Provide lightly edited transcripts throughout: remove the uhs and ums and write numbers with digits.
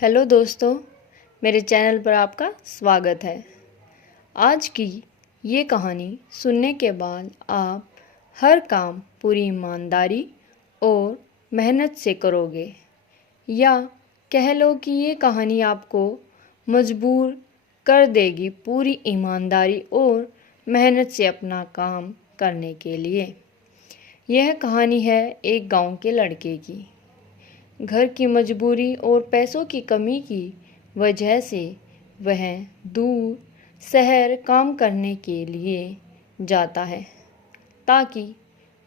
Hello दोस्तों, मेरे channel पर आपका स्वागत है। आज की ये कहानी सुनने के बाद आप हर काम पूरी ईमानदारी और मेहनत से करोगे, या कह लो कि ये कहानी आपको मजबूर कर देगी पूरी ईमानदारी और मेहनत से अपना काम करने के लिए। यह कहानी है एक गांव के लड़के की। घर की मजबूरी और पैसों की कमी की वजह से वह दूर शहर काम करने के लिए जाता है, ताकि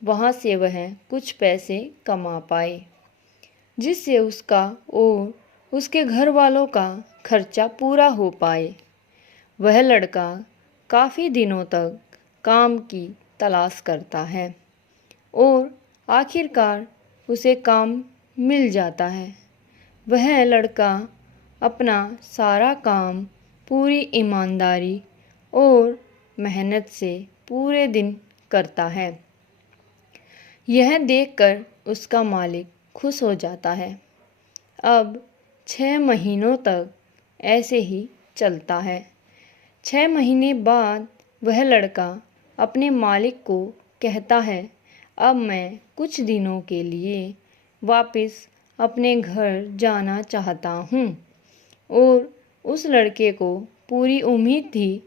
वहाँ से वह कुछ पैसे कमा पाए, जिससे उसका और उसके घर वालों का खर्चा पूरा हो पाए। वह लड़का काफ़ी दिनों तक काम की तलाश करता है और आखिरकार उसे काम मिल जाता है। वह लड़का अपना सारा काम पूरी ईमानदारी और मेहनत से पूरे दिन करता है। यह देखकर उसका मालिक खुश हो जाता है। अब 6 महीनों तक ऐसे ही चलता है। 6 महीने बाद वह लड़का अपने मालिक को कहता है, अब मैं कुछ दिनों के लिए वापस अपने घर जाना चाहता हूँ। और उस लड़के को पूरी उम्मीद थी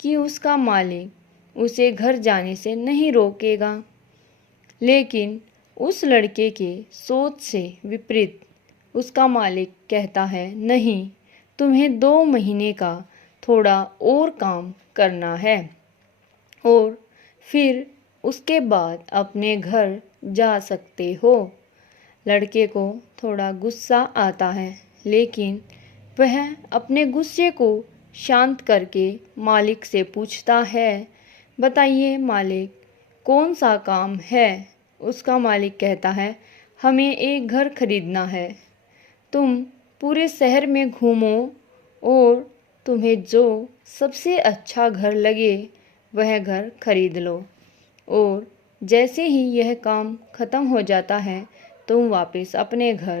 कि उसका मालिक उसे घर जाने से नहीं रोकेगा, लेकिन उस लड़के के सोच से विपरीत उसका मालिक कहता है, नहीं, तुम्हें 2 महीने का थोड़ा और काम करना है और फिर उसके बाद अपने घर जा सकते हो। लड़के को थोड़ा गुस्सा आता है, लेकिन वह अपने गुस्से को शांत करके मालिक से पूछता है, बताइए मालिक, कौन सा काम है? उसका मालिक कहता है, हमें एक घर खरीदना है। तुम पूरे शहर में घूमो और तुम्हें जो सबसे अच्छा घर लगे वह घर खरीद लो, और जैसे ही यह काम ख़त्म हो जाता है तुम वापस अपने घर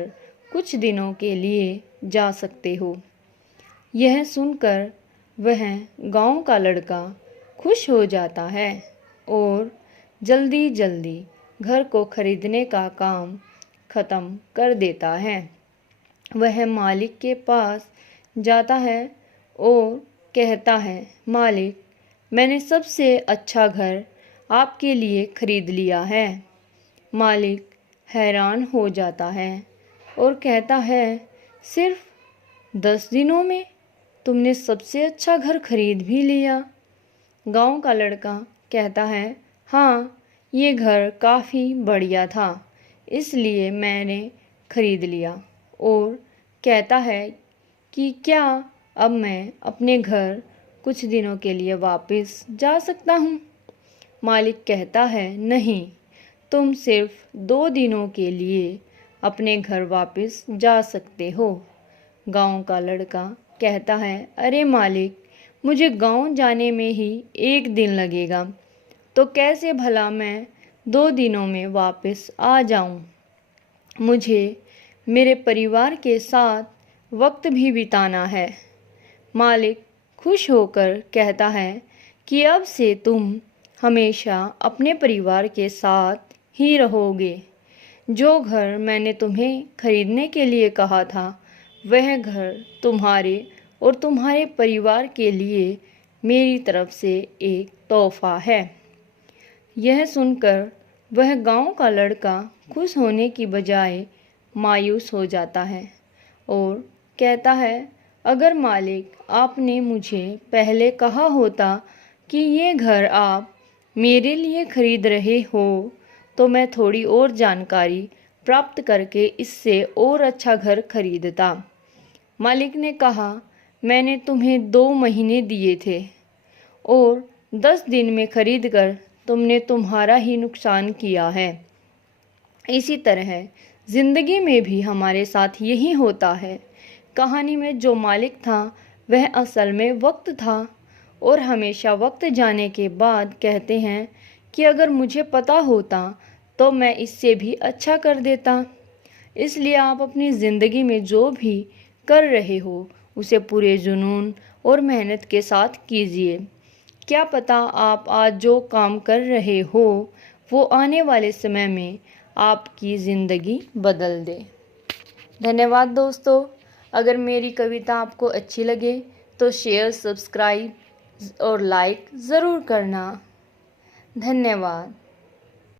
कुछ दिनों के लिए जा सकते हो। यह सुनकर वह गांव का लड़का खुश हो जाता है और जल्दी जल्दी घर को खरीदने का काम ख़त्म कर देता है। वह मालिक के पास जाता है और कहता है, मालिक, मैंने सबसे अच्छा घर आपके लिए खरीद लिया है। मालिक हैरान हो जाता है और कहता है, सिर्फ 10 दिनों में तुमने सबसे अच्छा घर खरीद भी लिया? गांव का लड़का कहता है, हाँ, ये घर काफ़ी बढ़िया था, इसलिए मैंने खरीद लिया। और कहता है कि क्या अब मैं अपने घर कुछ दिनों के लिए वापस जा सकता हूँ? मालिक कहता है, नहीं, तुम सिर्फ 2 दिनों के लिए अपने घर वापस जा सकते हो। गांव का लड़का कहता है, अरे मालिक, मुझे गांव जाने में ही 1 दिन लगेगा, तो कैसे भला मैं 2 दिनों में वापस आ जाऊं? मुझे मेरे परिवार के साथ वक्त भी बिताना है। मालिक खुश होकर कहता है कि अब से तुम हमेशा अपने परिवार के साथ ही रहोगे। जो घर मैंने तुम्हें खरीदने के लिए कहा था, वह घर तुम्हारे और तुम्हारे परिवार के लिए मेरी तरफ से एक तोहफा है। यह सुनकर वह गांव का लड़का खुश होने की बजाय मायूस हो जाता है और कहता है, अगर मालिक, आपने मुझे पहले कहा होता कि ये घर आप मेरे लिए खरीद रहे हो, तो मैं थोड़ी और जानकारी प्राप्त करके इससे और अच्छा घर खरीदता। मालिक ने कहा, मैंने तुम्हें 2 महीने दिए थे और 10 दिन में खरीद कर तुमने तुम्हारा ही नुकसान किया है। इसी तरह ज़िंदगी में भी हमारे साथ यही होता है। कहानी में जो मालिक था वह असल में वक्त था, और हमेशा वक्त जाने के बाद कहते हैं कि अगर मुझे पता होता तो मैं इससे भी अच्छा कर देता। इसलिए आप अपनी ज़िंदगी में जो भी कर रहे हो उसे पूरे जुनून और मेहनत के साथ कीजिए। क्या पता आप आज जो काम कर रहे हो वो आने वाले समय में आपकी ज़िंदगी बदल दे। धन्यवाद दोस्तों। अगर मेरी कविता आपको अच्छी लगे तो शेयर, सब्सक्राइब और लाइक ज़रूर करना। धन्यवाद।